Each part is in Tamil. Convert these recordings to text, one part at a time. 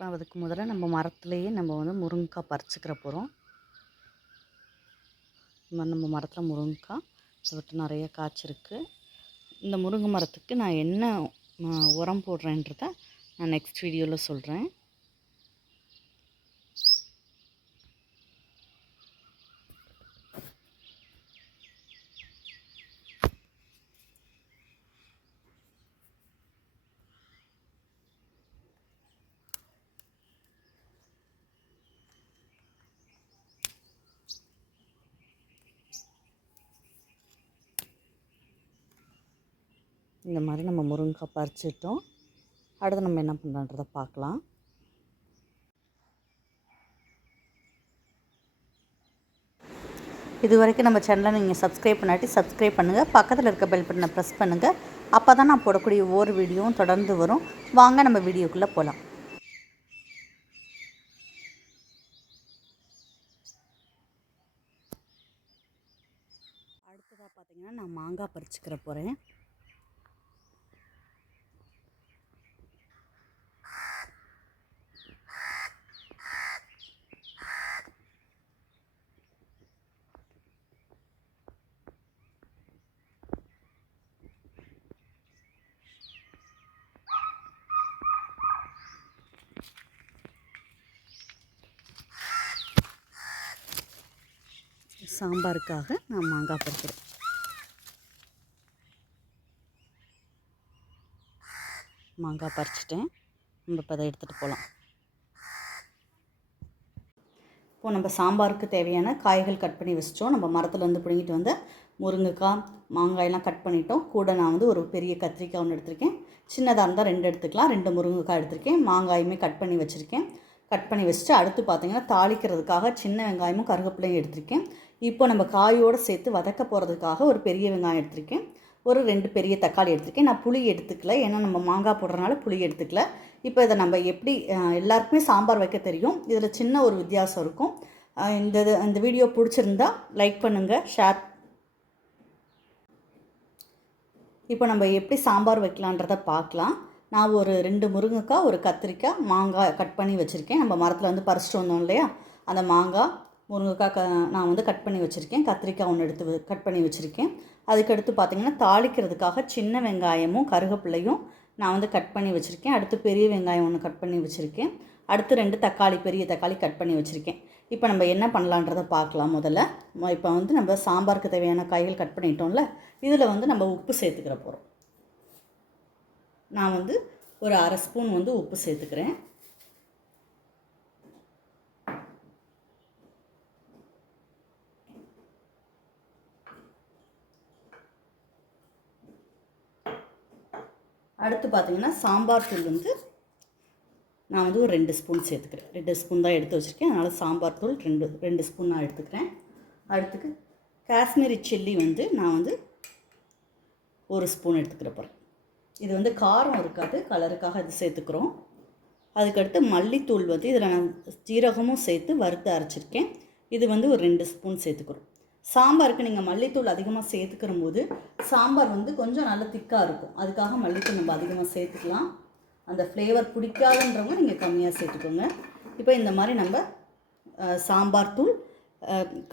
இப்போ அதுக்கு முதல்ல நம்ம மரத்துலேயே நம்ம வந்து முருங்கைக்காய் பறிச்சுக்கிற போகிறோம். நம்ம மரத்தில் முருங்கைக்காய் விட்டு நிறைய காய்ச்சிருக்கு. இந்த முருங்கை மரத்துக்கு நான் என்ன உரம் போடுறேன்றதை நான் நெக்ஸ்ட் வீடியோவில் சொல்கிறேன். இந்த மாதிரி நம்ம முருங்கைக்காய் பறிச்சிட்டோம். அடுத்து நம்ம என்ன பண்ணுறோன்றதை பார்க்கலாம். இது வரைக்கும் நம்ம சேனலை நீங்கள் சப்ஸ்கிரைப் பண்ணாட்டி சப்ஸ்கிரைப் பண்ணுங்கள். பக்கத்தில் இருக்க பெல் பட்டனை ப்ரெஸ் பண்ணுங்கள். அப்போ தான் நான் போடக்கூடிய ஒவ்வொரு வீடியோவும் தொடர்ந்து வரும். வாங்க நம்ம வீடியோக்குள்ளே போகலாம். அடுத்ததாக பார்த்தீங்கன்னா நான் மாங்காய் பறிச்சுக்கிற போகிறேன். சாம்பாருக்காக நான் மாங்காய் பறிக்கிறேன். மாங்காய் பறிச்சிட்டேன். நம்ம இப்போ அதை எடுத்துகிட்டு போகலாம். இப்போது நம்ம சாம்பாருக்கு தேவையான காய்கள் கட் பண்ணி வச்சிட்டோம். நம்ம மரத்துலேருந்து பிடுங்கிட்டு வந்த முருங்கைக்காய் மாங்காயெல்லாம் கட் பண்ணிட்டோம். கூட நான் வந்து ஒரு பெரிய கத்திரிக்காய் ஒன்று எடுத்திருக்கேன். சின்னதாக இருந்தால் 2 எடுத்துக்கலாம். 2 முருங்கைக்காய் எடுத்திருக்கேன். மாங்காயுமே கட் பண்ணி வச்சுருக்கேன். கட் பண்ணி வச்சுட்டு அடுத்து பார்த்திங்கன்னா தாளிக்கிறதுக்காக சின்ன வெங்காயமும் கருவேப்பிலையும் எடுத்திருக்கேன். இப்போ நம்ம காயோடு சேர்த்து வதக்க போகிறதுக்காக ஒரு பெரிய வெங்காயம் எடுத்திருக்கேன். ஒரு 2 பெரிய தக்காளி எடுத்திருக்கேன். நான் புளி எடுத்துக்கல, ஏன்னா நம்ம மாங்காய் போடுறதுனால புளி எடுத்துக்கல. இப்போ இதை நம்ம எப்படி எல்லாருக்குமே சாம்பார் வைக்க தெரியும். இதில் சின்ன ஒரு வித்தியாசம் இருக்கும். இந்த வீடியோ பிடிச்சிருந்தா லைக் பண்ணுங்கள், ஷேர். இப்போ நம்ம எப்படி சாம்பார் வைக்கலான்றதை பார்க்கலாம். நான் ஒரு 2 முருங்கைக்காய், ஒரு கத்திரிக்காய், மாங்காய் கட் பண்ணி வச்சுருக்கேன். நம்ம மரத்தில் வந்து பறிச்சிட்டு வந்தோம் இல்லையா, அந்த மாங்காய் முருங்கைக்காய் நான் வந்து கட் பண்ணி வச்சுருக்கேன். கத்திரிக்காய் ஒன்று எடுத்து கட் பண்ணி வச்சுருக்கேன். அதுக்கடுத்து பார்த்திங்கன்னா தாளிக்கிறதுக்காக சின்ன வெங்காயமும் கருவேப்பிலையும் நான் வந்து கட் பண்ணி வச்சுருக்கேன். அடுத்து பெரிய வெங்காயம் ஒன்று கட் பண்ணி வச்சுருக்கேன். அடுத்து 2 தக்காளி, பெரிய தக்காளி கட் பண்ணி வச்சுருக்கேன். இப்போ நம்ம என்ன பண்ணலான்றதை பார்க்கலாம். முதல்ல இப்போ வந்து நம்ம சாம்பாருக்கு தேவையான காய்கள் கட் பண்ணிட்டோம்ல, இதில் வந்து நம்ம உப்பு சேர்த்துக்கிற போகிறோம். நான் வந்து ஒரு 1/2 ஸ்பூன் வந்து உப்பு சேர்த்துக்கிறேன். அடுத்து பார்த்திங்கன்னா சாம்பார் தூள் வந்து நான் வந்து ஒரு 2 ஸ்பூன் சேர்த்துக்கிறேன். 2 ஸ்பூன் தான் எடுத்து வச்சுருக்கேன். அதனால் சாம்பார் தூள் 2 ஸ்பூன் நான் எடுத்துக்கிறேன். அடுத்துக்கு காஷ்மீரி சில்லி வந்து நான் வந்து 1 ஸ்பூன் எடுத்துக்கிற போகிறேன். இது வந்து காரம் இருக்காது, கலருக்காக இது சேர்த்துக்கிறோம். அதுக்கடுத்து மல்லித்தூள் வந்து இதில் நான் ஜீரகமும் சேர்த்து வறுத்து அரைச்சிருக்கேன். இது வந்து ஒரு 2 ஸ்பூன் சேர்த்துக்கிறோம். சாம்பாருக்கு நீங்கள் மல்லித்தூள் அதிகமாக சேர்த்துக்கிற போது சாம்பார் வந்து கொஞ்சம் நல்லா திக்காக இருக்கும். அதுக்காக மல்லித்தூள் நம்ம அதிகமாக சேர்த்துக்கலாம். அந்த ஃப்ளேவர் பிடிக்காதுன்றவங்க நீங்கள் கம்மியாக சேர்த்துக்கோங்க. இப்போ இந்த மாதிரி நம்ம சாம்பார் தூள்,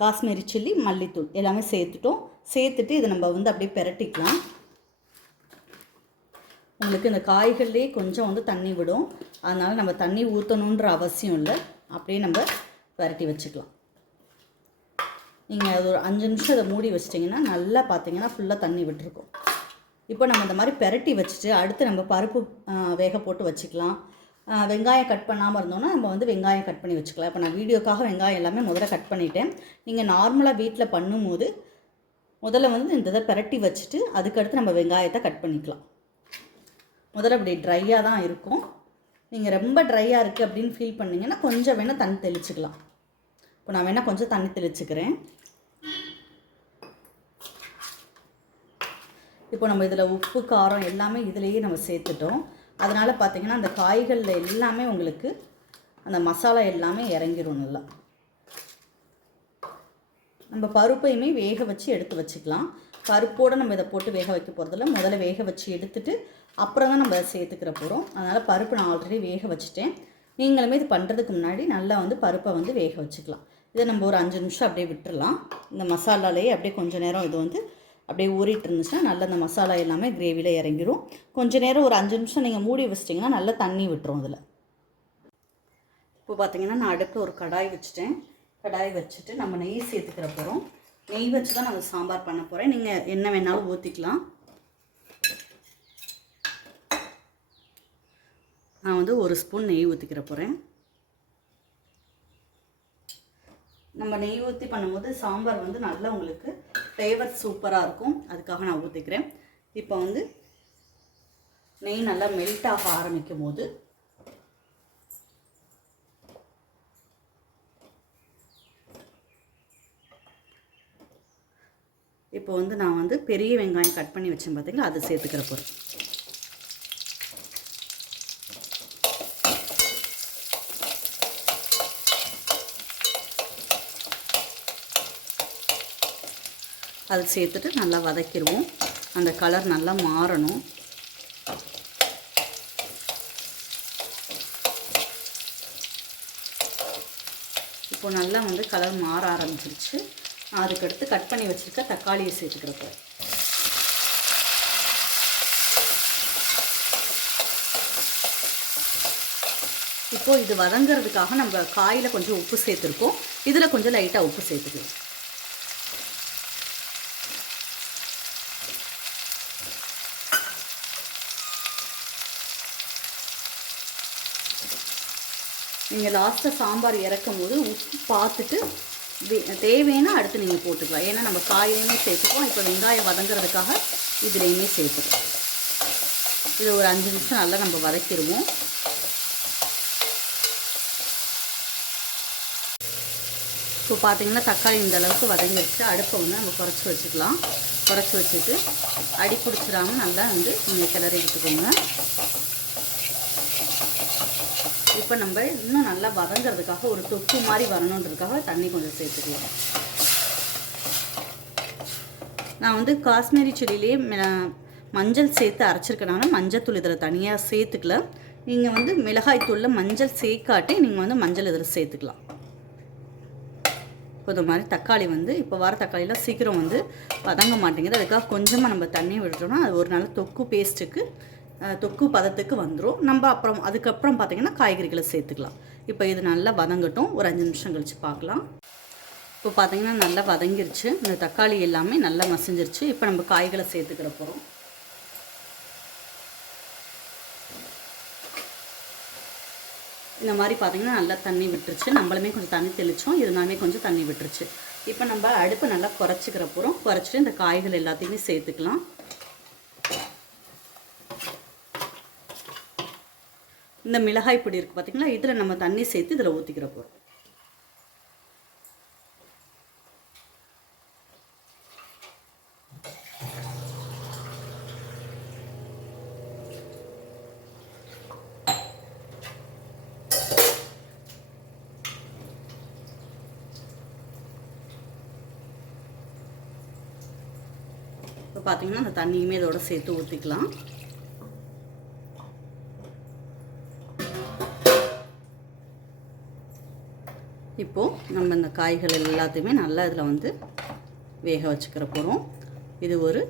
காஷ்மீரி சில்லி, மல்லித்தூள் எல்லாமே சேர்த்துட்டோம். சேர்த்துட்டு இதை நம்ம வந்து அப்படியே பெரட்டிக்கலாம். உங்களுக்கு இந்த காய்கள்லேயே கொஞ்சம் வந்து தண்ணி விடும். அதனால் நம்ம தண்ணி ஊற்றணுன்ற அவசியம் இல்லை. அப்படியே நம்ம பெரட்டி வச்சுக்கலாம். நீங்கள் அது ஒரு 5 நிமிஷம் அதை மூடி வச்சிட்டிங்கன்னா நல்லா பார்த்தீங்கன்னா ஃபுல்லாக தண்ணி விட்டுருக்கும். இப்போ நம்ம இந்த மாதிரி பெரட்டி வச்சுட்டு அடுத்து நம்ம பருப்பு வேக போட்டு வச்சுக்கலாம். வெங்காயம் கட் பண்ணாமல் இருந்தோன்னா நம்ம வந்து வெங்காயம் கட் பண்ணி வச்சுக்கலாம். இப்போ நான் வீடியோக்காக வெங்காயம் எல்லாமே முதல்ல கட் பண்ணிட்டேன். நீங்கள் நார்மலாக வீட்டில் பண்ணும்போது முதல்ல வந்து இந்த இதை பெரட்டி வச்சுட்டு அதுக்கடுத்து நம்ம வெங்காயத்தை கட் பண்ணிக்கலாம். முதல்ல அப்படி ட்ரையாக தான் இருக்கும். நீங்கள் ரொம்ப ட்ரையாக இருக்குது அப்படின்னு ஃபீல் பண்ணிங்கன்னா கொஞ்சம் வேணால் தண்ணி தெளிச்சுக்கலாம். இப்போ நான் வேணால் கொஞ்சம் தண்ணி தெளிச்சுக்கிறேன். இப்போ நம்ம இதில் உப்பு காரம் எல்லாமே இதிலேயே நம்ம சேர்த்துட்டோம். அதனால் பார்த்திங்கன்னா அந்த காய்களில் எல்லாமே உங்களுக்கு அந்த மசாலா எல்லாமே இறங்கிடும் நல்லா. நம்ம பருப்பையுமே வேக வச்சு எடுத்து வச்சுக்கலாம். பருப்போடு நம்ம இதை போட்டு வேக வைக்க போகிறதில்ல. முதல்ல வேக வச்சு எடுத்துட்டு அப்புறம் தான் நம்ம சேர்த்துக்கிற போகிறோம். அதனால் பருப்பு நான் ஆல்ரெடி வேக வச்சுட்டேன். நீங்களுமே இது பண்ணுறதுக்கு முன்னாடி நல்லா வந்து பருப்பை வந்து வேக வச்சுக்கலாம். இதை நம்ம ஒரு 5 நிமிஷம் அப்படியே விட்டுடலாம். இந்த மசாலாலேயே அப்படியே கொஞ்சம் நேரம் இது வந்து அப்படியே ஊறிட்டு இருந்துச்சுன்னா நல்லா இந்த மசாலா எல்லாமே கிரேவியில் இறங்கிடும். கொஞ்சம் நேரம் ஒரு 5 நிமிஷம் நீங்கள் மூடி வச்சிட்டிங்கன்னா நல்லா தண்ணி விட்டுரும் அதில். இப்போ பார்த்தீங்கன்னா நான் அடுப்பில் ஒரு கடாய் வச்சுட்டேன். கடாய் வச்சுட்டு நம்ம நெய் சேர்த்துக்கிற போகிறோம். நெய் வச்சு தான் நான் சாம்பார் பண்ண போகிறேன். நீங்கள் என்ன வேணாலும் ஊற்றிக்கலாம். நான் வந்து 1 ஸ்பூன் நெய் ஊற்றிக்கிற போகிறேன். நம்ம நெய் ஊற்றி பண்ணும்போது சாம்பார் வந்து நல்லா உங்களுக்கு ஃப்ளேவர் சூப்பராக இருக்கும். அதுக்காக நான் ஊற்றிக்கிறேன். இப்போ வந்து நெய் நல்லா மெல்ட் ஆக ஆரம்பிக்கும் போது இப்போ வந்து நான் வந்து பெரிய வெங்காயம் கட் பண்ணி வச்சேன் பார்த்தீங்களா, அதை சேர்த்துக்கிற போகிறேன். அதை சேர்த்துட்டு நல்லா வதக்கிடுவோம். அந்த கலர் நல்லா மாறணும். இப்போ நல்லா வந்து கலர் மாற ஆரம்பிச்சிருச்சு. அதுக்கடுத்து கட் பண்ணி வச்சுருக்க தக்காளியை சேர்த்துக்கிறப்ப இப்போது இது வதங்கிறதுக்காக நம்ம காயில் கொஞ்சம் உப்பு சேர்த்துருக்கோம். இதில் கொஞ்சம் லைட்டாக உப்பு சேர்த்துக்கலாம். நீங்கள் லாஸ்ட்டாக சாம்பார் இறக்கும் போது உப்பு பார்த்துட்டு தேவைன்னா அடுத்து நீங்கள் போட்டுக்கலாம். ஏன்னா நம்ம காயிலையுமே சேர்த்துப்போம். இப்போ வெங்காயம் வதங்கிறதுக்காக இதுலேயுமே சேர்த்துக்கலாம். இது ஒரு 5 நிமிஷம் நல்லா நம்ம வதக்கிடுவோம். இப்போ பார்த்தீங்கன்னா தக்காளி இந்த அளவுக்கு வதங்கிடுச்சு. அடுப்பை வந்து நம்ம குறைச்சி வச்சுக்கலாம். குறைச்சி வச்சுட்டு அடி பிடிச்சிடாமல் நல்லா வந்து நீங்கள் கிளறி எடுத்துக்கோங்க. இப்போ நம்ம இன்னும் நல்லா வதங்கிறதுக்காக ஒரு தொக்கு மாதிரி வரணுன்றதுக்காக தண்ணி கொஞ்சம் சேர்த்துக்கலாம். நான் வந்து காஷ்மீரி சில்லிலேயே மஞ்சள் சேர்த்து அரைச்சிருக்கனால மஞ்சள் இதில் தனியாக சேர்த்துக்கல. நீங்கள் வந்து மிளகாய் தூளில் மஞ்சள் சேர்க்காட்டி நீங்கள் வந்து மஞ்சள் இதில் சேர்த்துக்கலாம். இப்போ இந்த மாதிரி தக்காளி வந்து இப்போ வர தக்காளிலாம் சீக்கிரம் வந்து வதங்க மாட்டேங்குது. அதுக்காக கொஞ்சமாக நம்ம தண்ணி விட்டுட்டோம்னா அது ஒரு நல்ல தொக்கு பேஸ்ட்டுக்கு தொக்கு பதத்துக்கு வந்துடும். நம்ம அப்புறம் அதுக்கப்புறம் பார்த்திங்கன்னா காய்கறிகளை சேர்த்துக்கலாம். இப்போ இது நல்லா வதங்கட்டும். ஒரு 5 நிமிஷம் கழித்து பார்க்கலாம். இப்போ பார்த்திங்கன்னா நல்லா வதங்கிருச்சு. இந்த தக்காளி எல்லாமே நல்லா மசிஞ்சிருச்சு. இப்போ நம்ம காய்களை சேர்த்துக்கிற போகிறோம். இந்த மாதிரி பார்த்திங்கன்னா நல்லா தண்ணி விட்டுருச்சு. நம்மளுமே கொஞ்சம் தண்ணி தெளித்தோம், இருந்தாலுமே கொஞ்சம் தண்ணி விட்டுருச்சு. இப்போ நம்ம அடுப்பு நல்லா குறைச்சிக்கிற போகிறோம். குறைச்சிட்டு இந்த காய்கள் எல்லாத்தையுமே சேர்த்துக்கலாம். இந்த மிளகாய் பொடி இருக்குது பார்த்திங்களா, இதில் நம்ம தண்ணி சேர்த்து இதில் ஊற்றிக்கிற போகிறோம். இப்போ பார்த்திங்கன்னா அந்த தண்ணியுமே இதோட சேர்த்து ஊற்றிக்கலாம். இப்போது நம்ம இந்த காய்கள் எல்லாத்தையுமே நல்லா இதில் வந்து வேக வச்சுக்கிற போகிறோம். இது ஒரு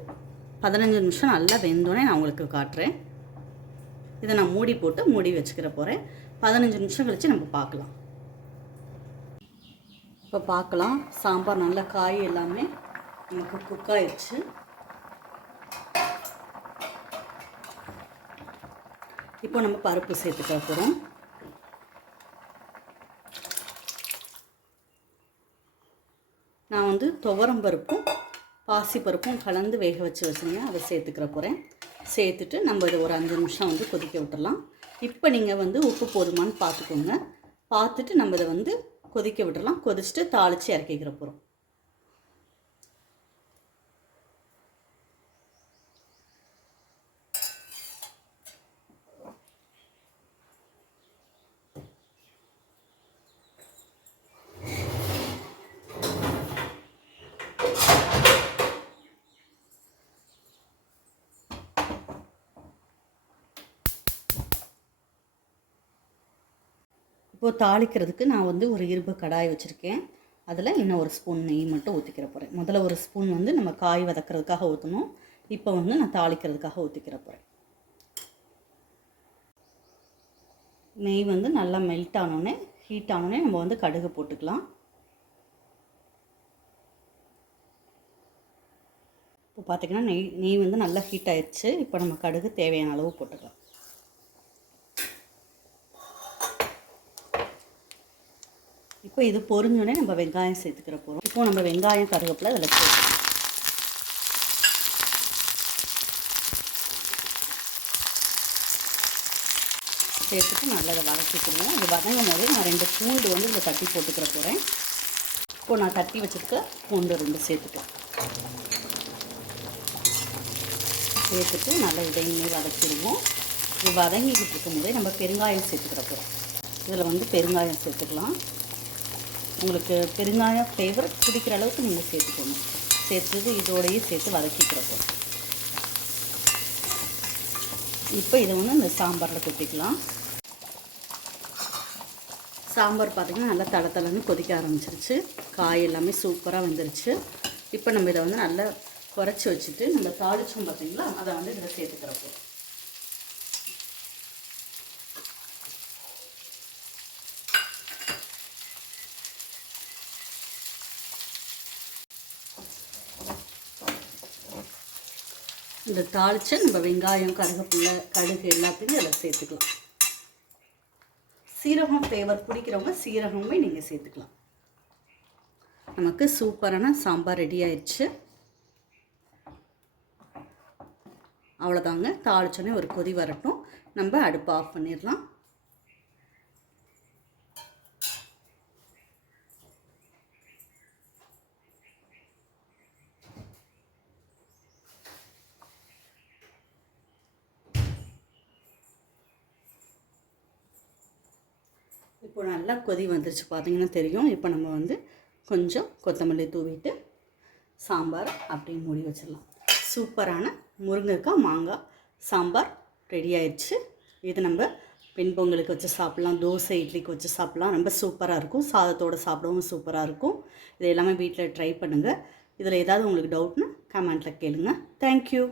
15 நிமிஷம் நல்லா வெந்தோடனே நான் உங்களுக்கு காட்டுறேன். இதை நான் மூடி வச்சுக்கிற போகிறேன். 15 நிமிஷம் கழித்து நம்ம பார்க்கலாம். இப்போ பார்க்கலாம், சாம்பார் நல்லா காய் எல்லாமே நமக்கு குக் ஆயிடுச்சு. இப்போ நம்ம பருப்பு சேர்த்துக்க போகிறோம். நான் வந்து துவரம் பருப்பும் பாசிப்பருப்பும் கலந்து வேக வச்சு வச்சுருந்தேன். அதை சேர்த்துக்கிற போகிறேன். சேர்த்துட்டு நம்ம இதை ஒரு 5 நிமிஷம் வந்து கொதிக்க விட்டுடலாம். இப்போ நீங்கள் வந்து உப்பு போதுமான்னு பார்த்துக்கோங்க. பார்த்துட்டு நம்ம இதை வந்து கொதிக்க விட்டுடலாம். கொதிச்சுட்டு தாளித்து இறக்கிக்கிற போகிறோம். இப்போது தாளிக்கிறதுக்கு நான் வந்து ஒரு இரும்பு கடாய் வச்சுருக்கேன். அதில் இன்னும் ஒரு ஸ்பூன் நெய் மட்டும் ஊற்றிக்கிற போகிறேன். முதல்ல ஒரு ஸ்பூன் வந்து நம்ம காய் வதக்கிறதுக்காக ஊற்றணும். இப்போ வந்து நான் தாளிக்கிறதுக்காக ஊற்றிக்கிற போகிறேன். நெய் வந்து நல்லா மெல்ட் ஆனோடனே, ஹீட் ஆனோடனே நம்ம வந்து கடுகு போட்டுக்கலாம். இப்போ பார்த்திங்கன்னா நெய் வந்து நல்லா ஹீட் ஆயிடுச்சு. இப்போ நம்ம கடுகு தேவையான அளவு போட்டுக்கலாம். இப்போ இது பொரிஞ்சோடனே நம்ம வெங்காயம் சேர்த்துக்கிற போகிறோம். இப்போ நம்ம வெங்காயம் கருவேப்பிலை அதில் சேர்த்துட்டு நல்லா அதை வதக்கிக்கணும். இது வதங்கும் போது நான் 2 பூண்டு வந்து இதில் தட்டி போட்டுக்கிற போகிறேன். இப்போது நான் தட்டி வச்சுருக்க பூண்டு 2 சேர்த்துட்டேன். சேர்த்துட்டு நல்லா இதையுமே வதக்கிடுவோம். இது வதங்கிக்கிட்டு இருக்கும்போதே நம்ம பெருங்காயம் சேர்த்துக்கிற போகிறோம். இதில் வந்து பெருங்காயம் சேர்த்துக்கலாம். உங்களுக்கு பெருங்காயம் ஃப்ளேவர் பிடிக்கிற அளவுக்கு நீங்கள் சேர்த்துக்கணும். சேர்த்துட்டு இதோடையே சேர்த்து வதக்கிக்கிற போகிறோம். இப்போ இதை வந்து இந்த சாம்பாரில் கொட்டிக்கலாம். சாம்பார் பார்த்திங்கன்னா நல்லா தளன்னு கொதிக்க ஆரம்பிச்சிருச்சு. காய் எல்லாமே சூப்பராக வந்துருச்சு. இப்போ நம்ம இதை வந்து நல்லா குறைச்சி வச்சுட்டு நம்ம தாளிச்சோம் பார்த்திங்களா, அதை வந்து இதில் சேர்த்துக்கிறப்போ இந்த தாளித்து நம்ம வெங்காயம் கருவேப்பிலை கடுகு எல்லாத்தையும் இதில் சேர்த்துக்கலாம். சீரகம் ஃப்ளேவர் பிடிக்கிறவங்க சீரகமே நீங்கள் சேர்த்துக்கலாம். நமக்கு சூப்பரான சாம்பார் ரெடி ஆயிடுச்சு. அவ்வளோதாங்க. தாளிச்சோன்னே ஒரு கொதி வரட்டும், நம்ம அடுப்பை ஆஃப் பண்ணிடலாம். இப்போ நல்லா கொதி வந்துருச்சு பார்த்தீங்கன்னா தெரியும். இப்போ நம்ம வந்து கொஞ்சம் கொத்தமல்லி தூவிட்டு சாம்பார் அப்படியே மூடி வச்சிடலாம். சூப்பரான முருங்கைக்காய் மாங்காய் சாம்பார் ரெடி ஆயிடுச்சு. இது நம்ம வெண்பொங்கலுக்கு வச்சு சாப்பிட்லாம், தோசை இட்லிக்கு வச்சு சாப்பிட்லாம். ரொம்ப சூப்பராக இருக்கும். சாதத்தோடு சாப்பிடவும் சூப்பராக இருக்கும். இது எல்லாமே வீட்டில் ட்ரை பண்ணுங்கள். இதில் ஏதாவது உங்களுக்கு டவுட்னா கமெண்ட்டில் கேளுங்க. தேங்க்யூ.